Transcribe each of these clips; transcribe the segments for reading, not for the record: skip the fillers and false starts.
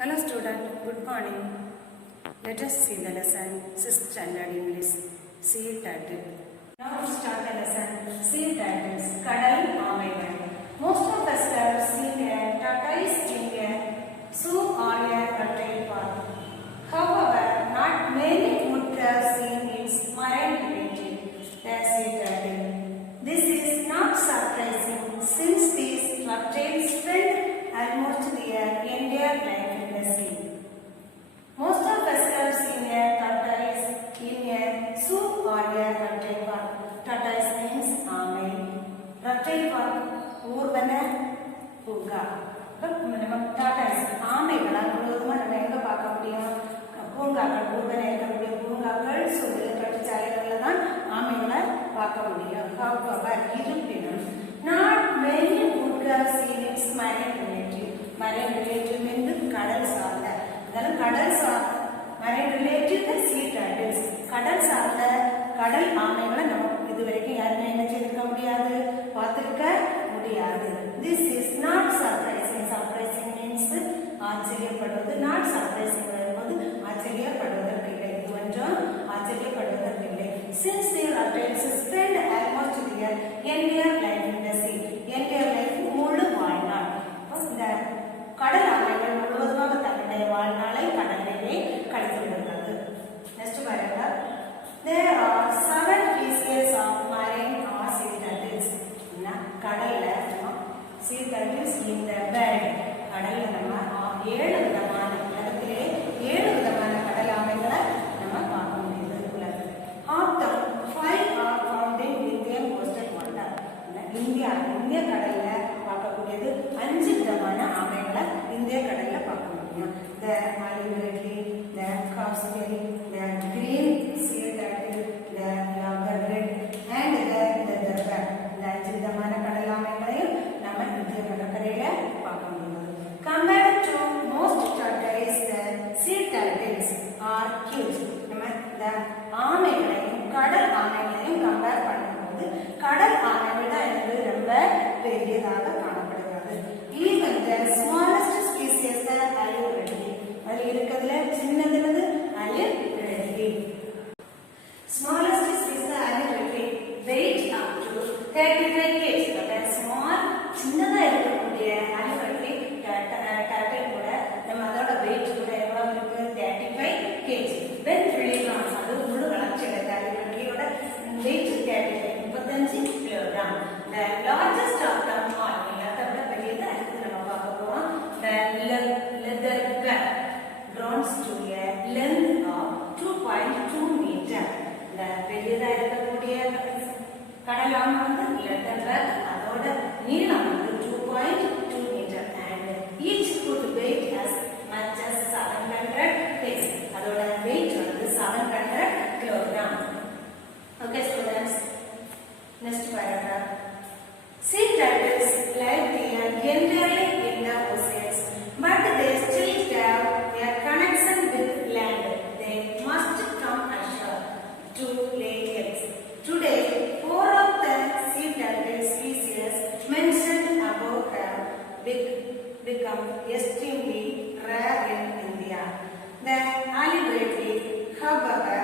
Hello student, good morning. Let us see the lesson 6th standard English Sea Turtle. Now we start the lesson Sea Turtles. Kadal Aamaigal. Most of us have seen a tortoise in a zoo or a reptile park. However, not many would have seen its marine relative, the sea turtle. This is not surprising since these reptiles spend almost their entire life in the sea. Most of us have seen a tortoise in a zoo or a reptile park. Tortoise means aamai. Reptile park, ஊர்வன பூங்கா. நம்ம tortoise ஆமைகளா முழுவதுமா நம்ம எங்க பார்க்க முடியும்? பூங்காக்கள், ஊர்வன இருக்கக்கூடிய பூங்காக்கள், தொழிற்சாலைகளில் தான் ஆமைகளை பார்க்க முடியும். However, இருப்பினும் not many would have seen its marine relative. Marine relative means கடல் சார்ந்த. அதனால கடல் சார்ந்த marine relative the sea turtles. கடல் சார்ந்த கடல் ஆமைகளை நம்ம இதுவரைக்கும் யாருமே என்ன செய்திருக்க முடியாது, பார்த்திருக்க முடியாது. This is not surprising. Surprising means ஆச்சரியப்படுவது. Not surprising வரும்போது ஆச்சரியப்படுவதற்கு இல்லை. இது ஒன்றும் ஆச்சரியப்படுவதற்கு இல்லை. Since the reptiles spend almost their entire life in the sea. Entire life முழு வாழ்நாள். இந்த கடல் ஆமைகள் முழுவதுமாக தன்னுடைய வாழ்நாளை கடலிலே கழித்து விடுகிறது. நெக்ஸ்ட் பாருங்க. There are 7 species of marine or sea turtles. கடல்ல sea turtles in the world. கடல்ல நம்ம 7 விதமான உலகத்திலே 7 விதமான கடல் ஆமைகளை நம்ம பார்க்க முடியுது உலகத்தில். Of them 5 are found in Indian coastal water. இந்திய கடல்ல பார்க்கக்கூடியது 5 விதமான ஆமைகளை இந்திய கடல்ல பார்க்க முடியும். The alligator, the cowskel, the green sea turtle, the loggerhead and the leatherback. இந்த 5 விதமான கடல் ஆமைகளையும் நம்ம இந்திய கடற்கரையில பார்க்க முடியும். Compared to most turtles, the sea turtles are huge. நம்ம இந்த ஆமைகளையும் கடல் ஆமைகளையும் கம்பேர் பண்ணும்போது கடல் ஆமைகள் தான் எனக்கு ரொம்ப பெரியதாக காணப்படுகிறது. Even the smallest species are alligator. அது இருக்கிறதுல சின்னதுனது alligator. Smallest species alligator weight up to 35 kg. that small சின்னதா இருக்கக்கூடிய alligator turtle கூட நம்ம அதோட weight கூட எவ்வளவு இருக்கு? 35 kg. when fully grown, அது முழு வளர்ச்சி அடைந்த alligator weight 35 kilogram. The largest of them all, எல்லாத்த விட பெரியது அடுத்து நம்ம பார்க்க போறோம். The leatherback grows to a length of 2.2 meter. இந்த பெரியதா இருக்கக்கூடிய கடல் ஆமை வந்து leatherback, அதோட நீளம் வந்து 2.2 meter and each could weigh as much as 700 kg. அதோட weight வந்து 700 kilogram. Okay students, next paragraph. Sea turtles live entirely in the oceans, but they still have a connection with land. They must come ashore to lay eggs. Today, 4 of the sea turtle species mentioned above have become extremely rare in India. The alligator, however,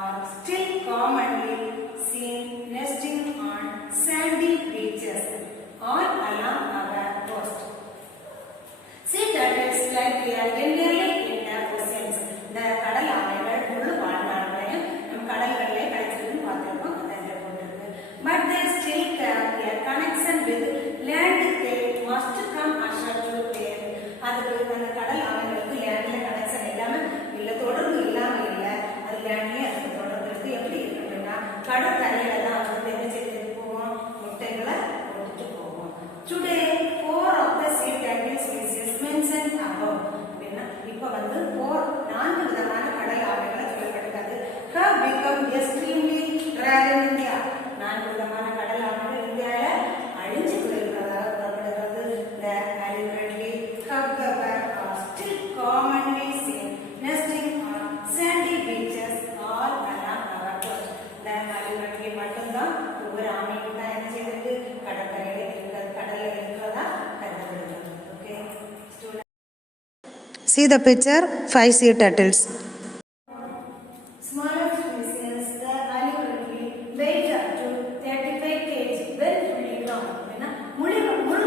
are still commonly seen nesting on sandy beaches all along our coast. Sea turtles like entirely in the oceans. இந்த கடல் ஆமைகள் முழு வாழ்நாளையும் நம் கடல்களிலே கழிச்சிருந்து பார்த்திருக்கோம். அதில் போட்டிருக்கு. But they still have a connection with land. They must come ashore to lay. அதுக்கு அந்த கடல் ஆமைகளுக்கு லேண்ட்ல கனெக்ஷன் இல்லாம இல்ல, தொடர்பு இல்லாம இல்ல, அது லேண்ட்லயே அதுக்கு தொடர்பு இருக்கு. எப்படி இருக்குன்னா கடற்கரையில தான் வந்து என்ன செய்து போவோம், முட்டைகளை போட்டுட்டு போவோம். Today 4 of the sea turtle species mentioned above. அப்படின்னா இப்ப வந்து 4 விதமான கடல் ஆமைகளை சொல்லப்படுகிறது. Have become extremely rare in India. 4 விதமான கடல் ஆமைகள் இந்தியால அழிஞ்சு போயிருக்கிறதாக சொல்லப்படுகிறது. The alligator, however, are still commonly seen nesting on sandy beaches all along our coast. The alligator மட்டும்தான் See the picture, 5 sea turtles. Smaller species, the annually weight up to 35 kg when fully grown. முழு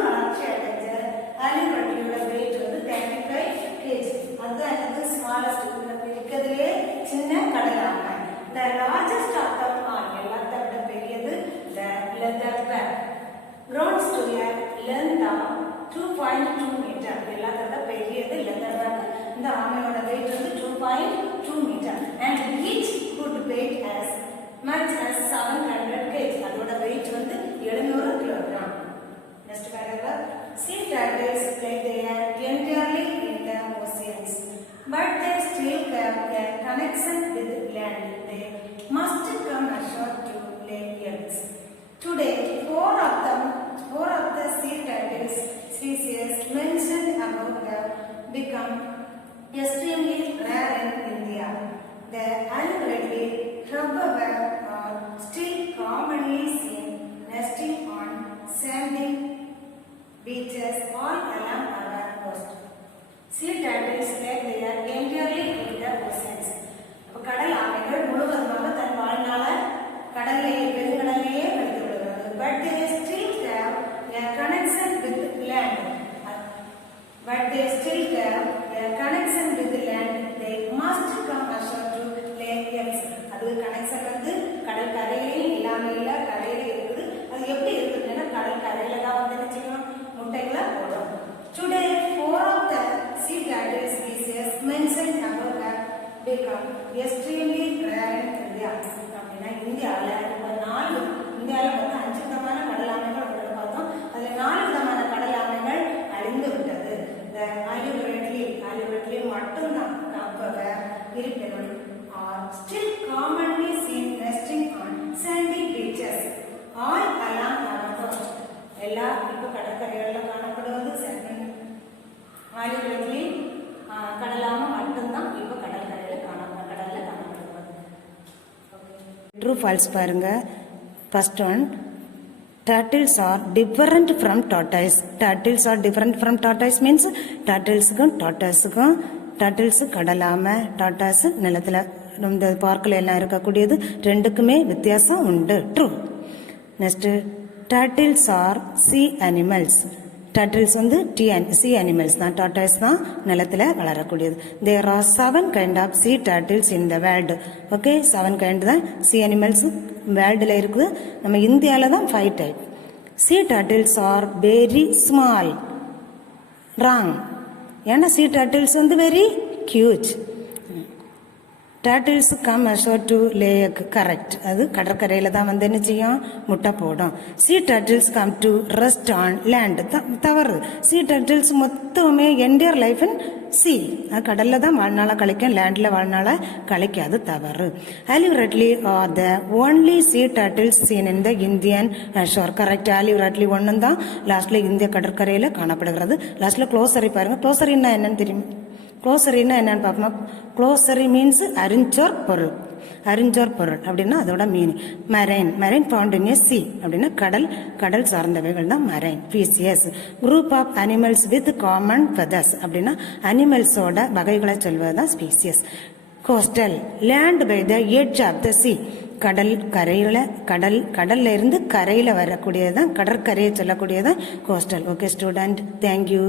வளர்ச்சி அடைஞ்ச அலிவட்டியோட weight வந்து 35 kg. அதுதான் எனக்கு smallest இருக்கிறதுலே சின்ன கடல் ஆமை. The largest of them are எல்லாத்தை விட பெரியது the leatherback. Grown to a length of 2.2 meter. எல்லாத்தை விட பெரியது leatherback. இந்த ஆமையோட weight வந்து 2.2 meter. And each could weigh as much as 700 kg. அதோட weight வந்து 700 kilogram. Next paragraph. Sea turtles like they are entirely in the oceans, but they still have a connection with land. They must come ashore to lay eggs. Today, four of the sea turtles species mentioned above have become extremely rare in India. The unreadily, however, are still commonly seen nesting on sandy beaches all along our coast. Sea turtles like they are entirely in the oceans. கடல் ஆமைகள் முழுவதுமாக தன் வாழ்நாள கடல்லேயே பெருங்கடல்லையே கழித்து விடுகிறது. But they still have a connection with land. But they still have a connection with land. They must come ashore to lay eggs. அது connection வந்து கடல் கரையிலேயும் இல்லாம இல்ல கரையில இருக்குது. அது எப்படி இருக்குதுன்னா கடல் கரையில தான் வந்து நினைச்சுக்கணும் முட்டைகளை போடும். Today, 4 of the sea turtle species mentioned above have become extremely rare in India. அப்படின்னா இந்தியாவில் இப்போ 4 இந்தியாவில் வந்து 5 விதமான கடல் ஆமைகள் அப்படின்னு பார்த்தோம். அதில் 4 விதமான கடல் ஆமைகள் அழிந்து விட்டது. இந்த அலிவெட்லி மட்டும்தான் அப்பவ இருப்பினும் are still commonly seen nesting on sandy beaches all along our coast. எல்லா இப்போ கடற்கரைகளில் காணப்படுவது அலிவெட்லி கடலாம மட்டும்தான் இப்போ கடற்கரையில் கடல்ல காணப்படுவது. True false பாருங்க. First one, turtles are different from tortoise. Turtles are different from tortoise means turtlesக்கும் turtles கடலாம tortoise நிலத்துல இந்த பார்க்கில் எல்லாம் இருக்கக்கூடியது ரெண்டுக்குமே வித்தியாசம் உண்டு. True. Next turtles are sea animals. turtles வந்து sea animals தான். tortoise தான் நிலத்துல வளரக்கூடியது. There are 7 kind of sea turtles in the world. Okay, 7 kind தான் sea animals வேர்ல்டுல இருக்குது. நம்ம இந்தியாவில் தான் 5 type. Sea turtles are very small. Wrong. ஏன்னா sea turtles வந்து very huge. turtles come ashore to lay egg. correct. அது கடற்கரையில் தான் வந்து என்ன செய்யும் முட்டை போடும். sea turtles come to rest on land. தவறு. sea turtles மொத்தமே என்டையர் லைஃப் இன் sea. கடல்ல தான் வாழ்நாள கழிக்கும், லேண்ட்ல வாழ்நாள கழிக்காது. தவறு. Alligators are the only sea turtles seen in the Indian shore. correct. Alligators ஒன்னும் தான் லாஸ்ட்ல இந்திய கடற்கரையில் காணப்படுகிறது. லாஸ்ட்ல க்ளோசரி பாருங்க. க்ளோசரின்னா என்னன்னு தெரியும்? க்ளோசரின்னா என்னன்னு பார்க்கணும். க்ளோசரி மீன்ஸ் அறிஞ்சோர் பொருள். அறிஞ்சோர் பொருள் அப்படின்னா அதோட meaning. Marine found in a sea அப்படின்னா கடல் சார்ந்தவைகள் தான் marine. Species group of animals with common feathers அப்படின்னா அனிமல்ஸோட வகைகளை சொல்வது தான் species. Coastal land by the edge of the sea. கடல்ல இருந்து கரையில வரக்கூடியதான் கடற்கரையை சொல்லக்கூடியதான் கோஸ்டல். Okay student, thank you.